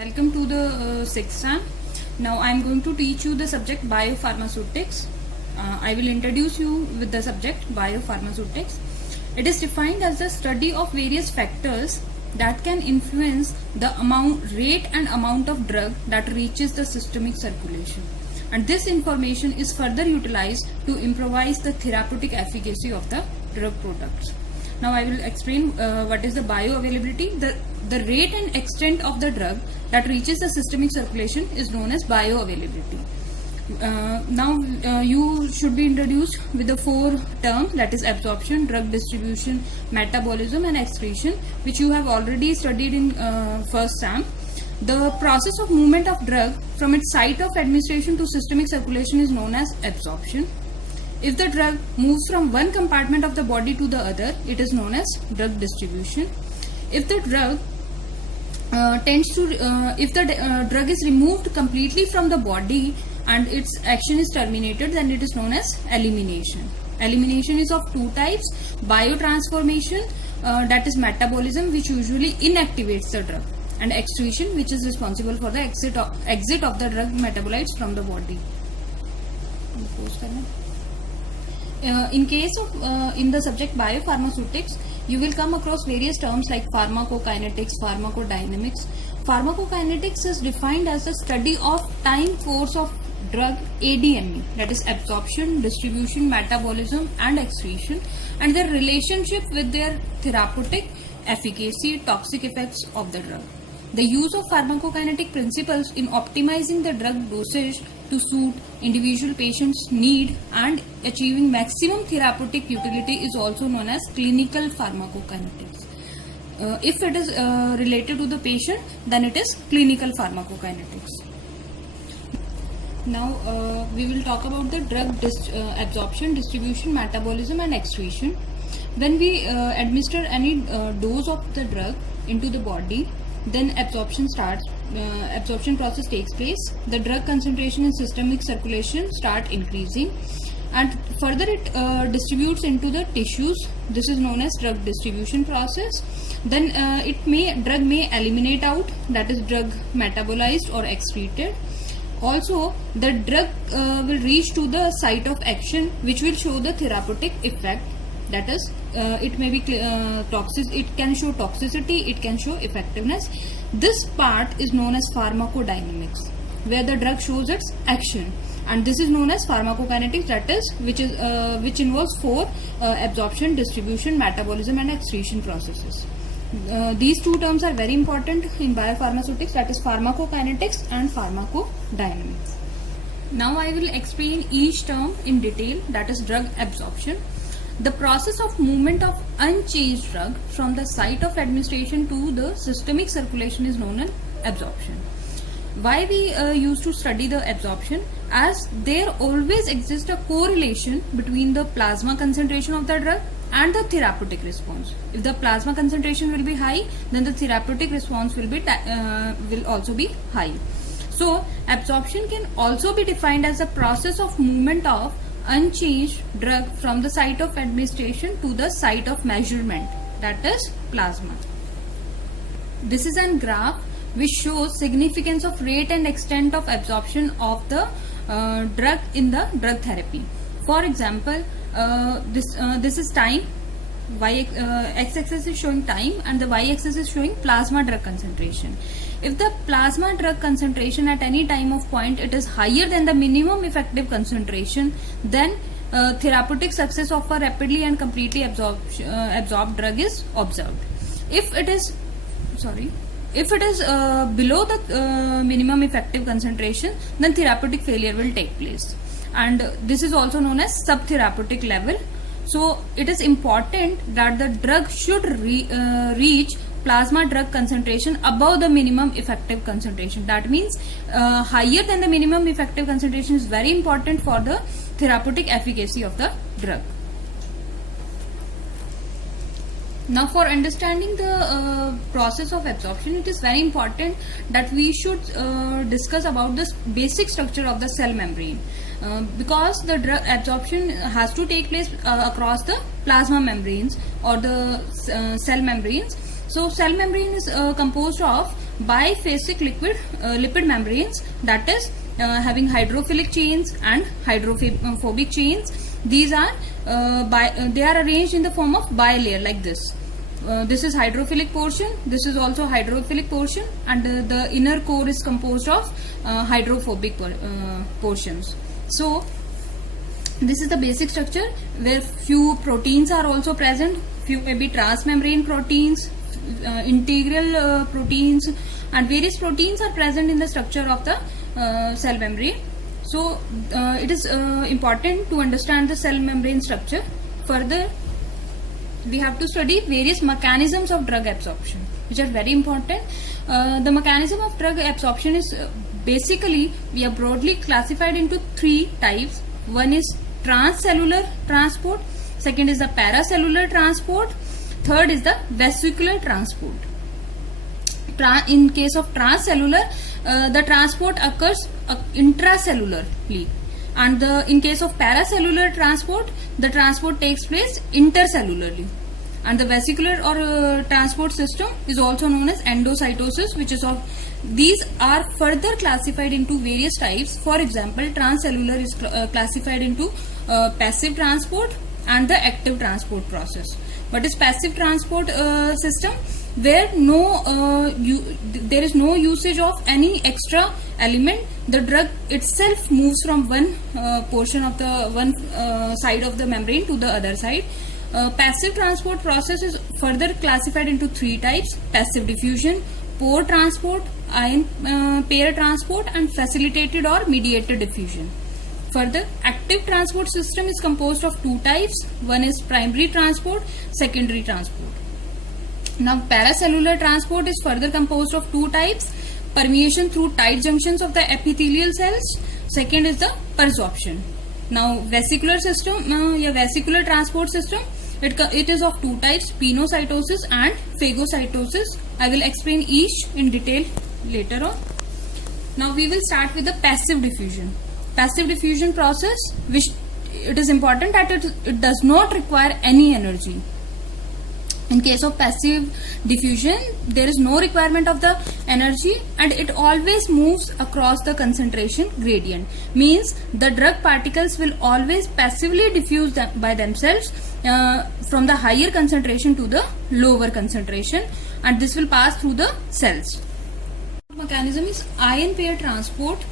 Welcome to the sixth SAM. Now I am going to teach you the subject biopharmaceutics. I will introduce you with the subject biopharmaceutics. It is defined as the study of various factors that can influence the rate and amount of drug that reaches the systemic circulation. And this information is further utilized to improvise the therapeutic efficacy of the drug products. Now I will explain what is the bioavailability. The rate and extent of the drug that reaches the systemic circulation is known as bioavailability. Now you should be introduced with the four terms, that is absorption, drug distribution, metabolism and excretion, which you have already studied in first SAM. The process of movement of drug from its site of administration to systemic circulation is known as absorption. If the drug moves from one compartment of the body to the other, it is known as drug distribution. If the drug drug is removed completely from the body and its action is terminated, then it is known as elimination. Elimination is of two types: biotransformation, that is metabolism, which usually inactivates the drug, and excretion, which is responsible for the exit of the drug metabolites from the body. In case of in the subject biopharmaceutics, you will come across various terms like pharmacokinetics, pharmacodynamics. Pharmacokinetics is defined as the study of time course of drug ADME, that is absorption, distribution, metabolism and excretion, and their relationship with their therapeutic efficacy, toxic effects of the drug. The use of pharmacokinetic principles in optimizing the drug dosage to suit individual patient's need and achieving maximum therapeutic utility is also known as clinical pharmacokinetics. If it is related to the patient, then it is clinical pharmacokinetics. Now we will talk about the drug absorption, distribution, metabolism and excretion. When we administer any dose of the drug into the body, then absorption starts. Absorption process takes place. The drug concentration in systemic circulation start increasing, and further it distributes into the tissues. This is known as drug distribution process. Then drug may eliminate out, that is drug metabolized or excreted. Also, the drug will reach to the site of action, which will show the therapeutic effect. That is, it may be toxic. It can show toxicity. It can show effectiveness. This part is known as pharmacodynamics, where the drug shows its action, and this is known as pharmacokinetics. That is, which involves four absorption, distribution, metabolism, and excretion processes. These two terms are very important in biopharmaceutics. That is pharmacokinetics and pharmacodynamics. Now I will explain each term in detail. That is drug absorption. The process of movement of unchanged drug from the site of administration to the systemic circulation is known as absorption. Why we used to study the absorption? As there always exists a correlation between the plasma concentration of the drug and the therapeutic response. If the plasma concentration will be high, then the therapeutic response will also be high. So absorption can also be defined as a process of movement of unchanged drug from the site of administration to the site of measurement, that is plasma. This is an graph which shows significance of rate and extent of absorption of the drug in the drug therapy. For example, this is time. X-axis is showing time and the y-axis is showing plasma drug concentration. If the plasma drug concentration at any time of point it is higher than the minimum effective concentration, then therapeutic success of a rapidly and completely absorbed drug is observed. If it is below the minimum effective concentration, then therapeutic failure will take place, and this is also known as subtherapeutic level. So it is important that the drug should reach plasma drug concentration above the minimum effective concentration. That means higher than the minimum effective concentration is very important for the therapeutic efficacy of the drug. Now, for understanding the process of absorption, it is very important that we should discuss about the basic structure of the cell membrane, because the drug absorption has to take place across the plasma membranes or the cell membranes. So cell membrane is composed of biphasic lipid membranes, that is having hydrophilic chains and hydrophobic chains. These are they are arranged in the form of bilayer like this. This is hydrophilic portion, this is also hydrophilic portion, and the inner core is composed of hydrophobic portions. So this is the basic structure, where few proteins are also present, few maybe transmembrane proteins, integral proteins, and various proteins are present in the structure of the cell membrane. So it is important to understand the cell membrane structure. Further, we have to study various mechanisms of drug absorption, which are very important. The mechanism of drug absorption is basically, we are broadly classified into three types. One is transcellular transport, second is the paracellular transport, third is the vesicular transport. In case of transcellular, the transport occurs intracellularly, and in case of paracellular transport, the transport takes place intercellularly. And the vesicular or transport system is also known as endocytosis, which is of these are further classified into various types. For example, transcellular is classified into passive transport and the active transport process. What is passive transport system? Where there is no usage of any extra element. The drug itself moves from one portion of the one side of the membrane to the other side. Passive transport process is further classified into three types: passive diffusion, pore transport, ion pair transport, and facilitated or mediated diffusion. Further, active transport system is composed of two types. One is primary transport, secondary transport. Now, paracellular transport is further composed of two types: permeation through tight junctions of the epithelial cells. Second is the persorption. Now, vesicular system, vesicular transport system, it is of two types: pinocytosis and phagocytosis. I will explain each in detail later on. Now, we will start with the passive diffusion. Passive diffusion process, which it is important that it does not require any energy. In case of passive diffusion, there is no requirement of the energy, and it always moves across the concentration gradient. Means the drug particles will always passively diffuse by themselves from the higher concentration to the lower concentration, and this will pass through the cells. Mechanism is ion pair transport.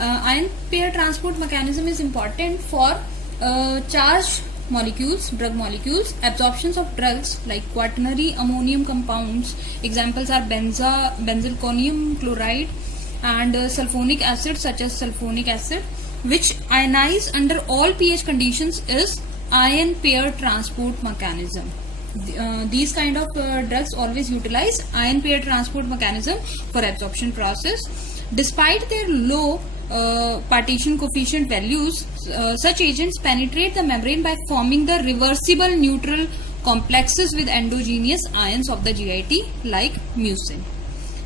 Ion pair transport mechanism is important for charged molecules, drug molecules, absorptions of drugs like quaternary ammonium compounds. Examples are benzalkonium chloride and sulfonic acid, such as sulfonic acid, which ionize under all pH conditions, is ion pair transport mechanism. These kind of drugs always utilize ion pair transport mechanism for absorption process. Despite their low partition coefficient values, such agents penetrate the membrane by forming the reversible neutral complexes with endogenous ions of the GIT like mucin.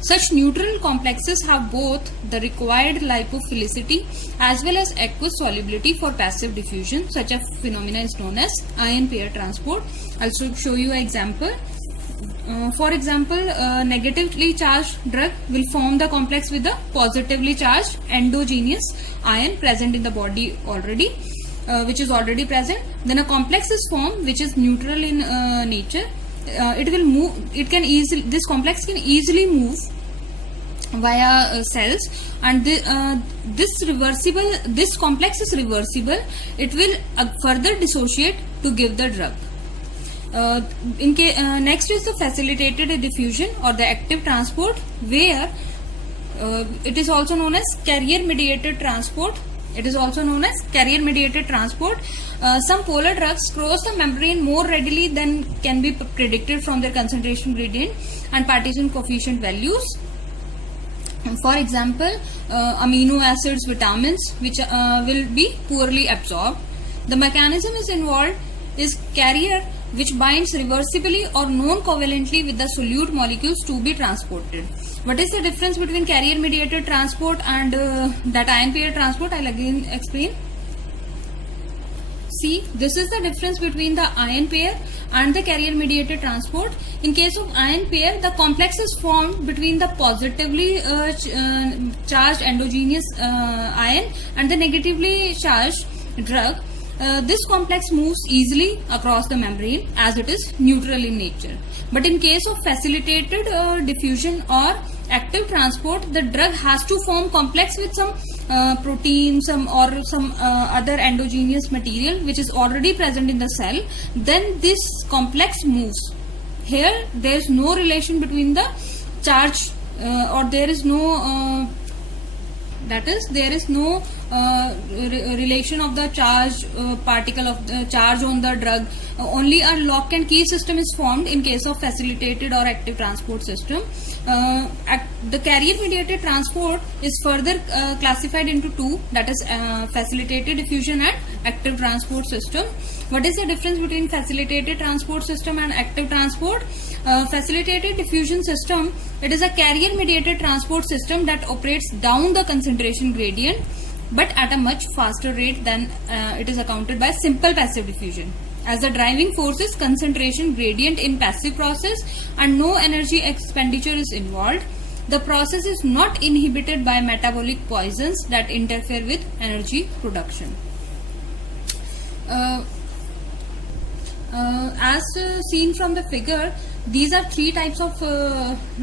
Such neutral complexes have both the required lipophilicity as well as aqueous solubility for passive diffusion. Such a phenomena is known as ion pair transport. I'll show you an example. For example, negatively charged drug will form the complex with the positively charged endogenous ion present in the body already, which is already present. Then a complex is formed which is neutral in nature. It will move. It can easily. This complex can easily move via cells, and this complex is reversible. It will further dissociate to give the drug. Next is the facilitated diffusion or the active transport, where it is also known as carrier mediated transport. Some polar drugs cross the membrane more readily than can be predicted from their concentration gradient and partition coefficient values. For example, amino acids, vitamins, which will be poorly absorbed. The mechanism is involved is carrier, which binds reversibly or non-covalently with the solute molecules to be transported. What is the difference between carrier mediated transport and that ion pair transport? I'll again explain. see, this is the difference between the ion pair and the carrier mediated transport. In case of ion pair, the complex is formed between the positively charged endogenous ion and the negatively charged drug. This complex moves easily across the membrane as it is neutral in nature. But in case of facilitated diffusion or active transport, the drug has to form complex with some protein, some other endogenous material which is already present in the cell. Then this complex moves. Here there is no relation between the charge or there is no relation of the charge particle of the charge on the drug. Only a lock and key system is formed in case of facilitated or active transport system. The carrier mediated transport is further classified into two, that is facilitated diffusion and active transport system. What is the difference between facilitated transport system and active transport? Facilitated diffusion system, it is a carrier mediated transport system that operates down the concentration gradient but at a much faster rate than it is accounted by simple passive diffusion. As the driving force is concentration gradient in passive process and no energy expenditure is involved, the process is not inhibited by metabolic poisons that interfere with energy production. As seen from the figure, these are three types of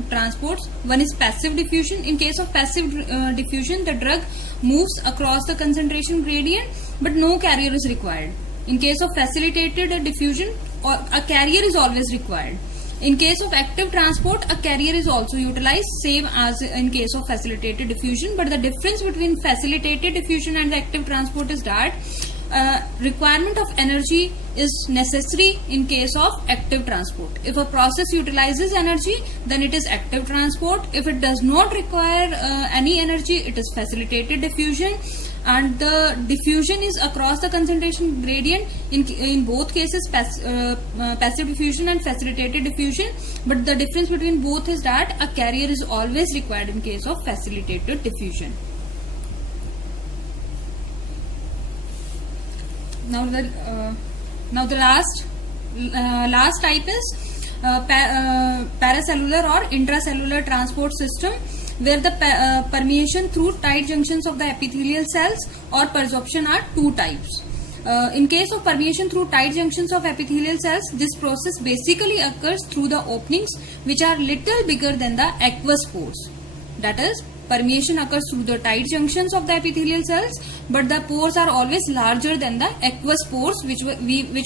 transports. One is passive diffusion. In case of passive diffusion, the drug moves across the concentration gradient but no carrier is required. In case of facilitated diffusion, a carrier is always required. In case of active transport, a carrier is also utilized, same as in case of facilitated diffusion, but the difference between facilitated diffusion and active transport is that requirement of energy is necessary in case of active transport. If a process utilizes energy, then it is active transport. If it does not require any energy, it is facilitated diffusion. And the diffusion is across the concentration gradient in both cases, passive diffusion and facilitated diffusion. But the difference between both is that a carrier is always required in case of facilitated diffusion. Now the last type is paracellular or intracellular transport system, where the permeation through tight junctions of the epithelial cells or persorption are two types. In case of permeation through tight junctions of epithelial cells, this process basically occurs through the openings which are little bigger than the aqueous pores. That is, permeation occurs through the tight junctions of the epithelial cells, but the pores are always larger than the aqueous pores, which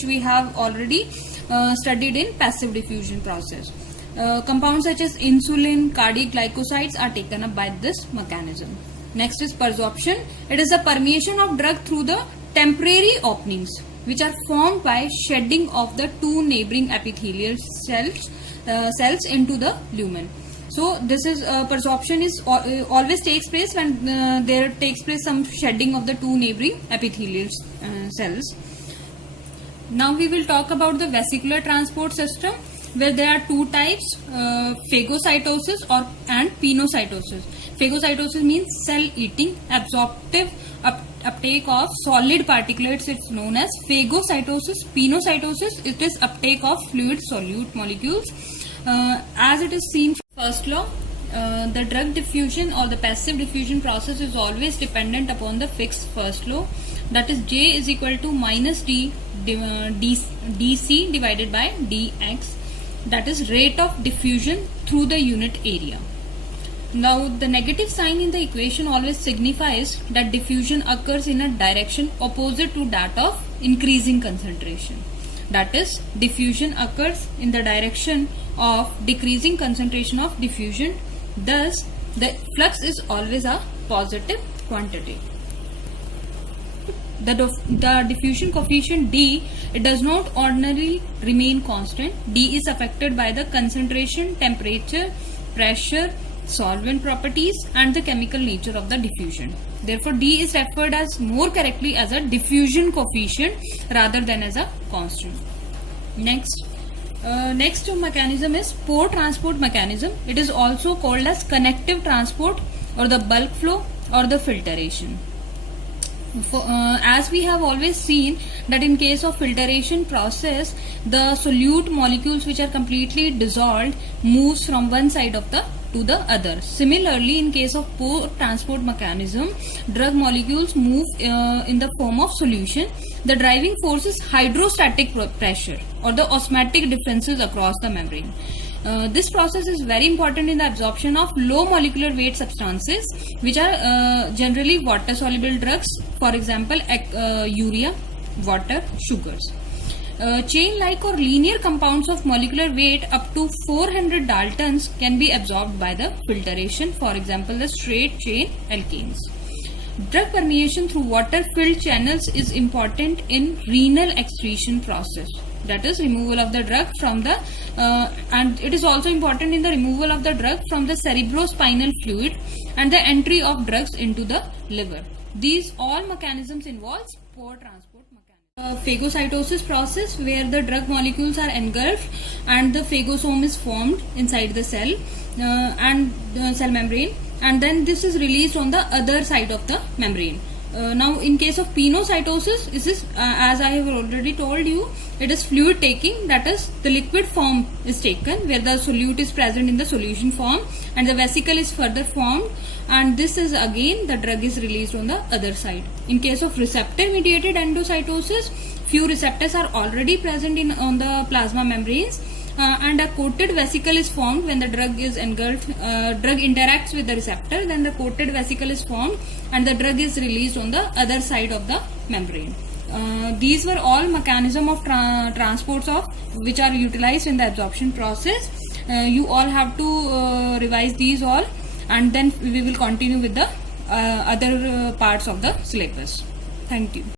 we have already studied in passive diffusion process. Compounds such as insulin, cardiac glycosides are taken up by this mechanism. Next is persorption. It is a permeation of drug through the temporary openings which are formed by shedding of the two neighboring epithelial cells into the lumen. So this is persorption is always takes place when there takes place some shedding of the two neighboring epithelial cells. Now we will talk about the vesicular transport system, where there are two types, phagocytosis and pinocytosis. Phagocytosis means cell eating, absorptive uptake of solid particulates, it's known as phagocytosis. Pinocytosis, it is uptake of fluid solute molecules. As it is seen from first law, the drug diffusion or the passive diffusion process is always dependent upon the fixed first law, that is J is equal to minus D dC divided by dx, that is rate of diffusion through the unit area. Now the negative sign in the equation always signifies that diffusion occurs in a direction opposite to that of increasing concentration. That is, diffusion occurs in the direction of decreasing concentration of diffusion. Thus, the flux is always a positive quantity. The diffusion coefficient D, it does not ordinarily remain constant. D is affected by the concentration, temperature, pressure, solvent properties and the chemical nature of the diffusion. Therefore, D is referred as more correctly as a diffusion coefficient rather than as a constant. Next mechanism is pore transport mechanism. It is also called as connective transport or the bulk flow or the filtration. As we have always seen that in case of filtration process, the solute molecules which are completely dissolved moves from one side of the to the other. Similarly, in case of pore transport mechanism, drug molecules move in the form of solution. The driving force is hydrostatic pressure or the osmotic differences across the membrane. This process is very important in the absorption of low molecular weight substances which are generally water soluble drugs, for example urea, water, sugars. Chain-like or linear compounds of molecular weight up to 400 Daltons can be absorbed by the filtration, for example the straight chain alkanes. Drug permeation through water-filled channels is important in renal excretion process, that is removal of the drug from the and it is also important in the removal of the drug from the cerebrospinal fluid and the entry of drugs into the liver. These all mechanisms involve pore transport mechanism. Phagocytosis process, where the drug molecules are engulfed and the phagosome is formed inside the cell and cell membrane, and then this is released on the other side of the membrane. Now in case of pinocytosis, this is as I have already told you, it is fluid taking, that is the liquid form is taken where the solute is present in the solution form and the vesicle is further formed, and this is again the drug is released on the other side. In case of receptor mediated endocytosis, few receptors are already present on the plasma membranes and a coated vesicle is formed when the drug is engulfed. Drug interacts with the receptor, then the coated vesicle is formed and the drug is released on the other side of the membrane. These were all mechanism of transports of which are utilized in the absorption process. You all have to revise these all, and then we will continue with the other parts of the syllabus. Thank you.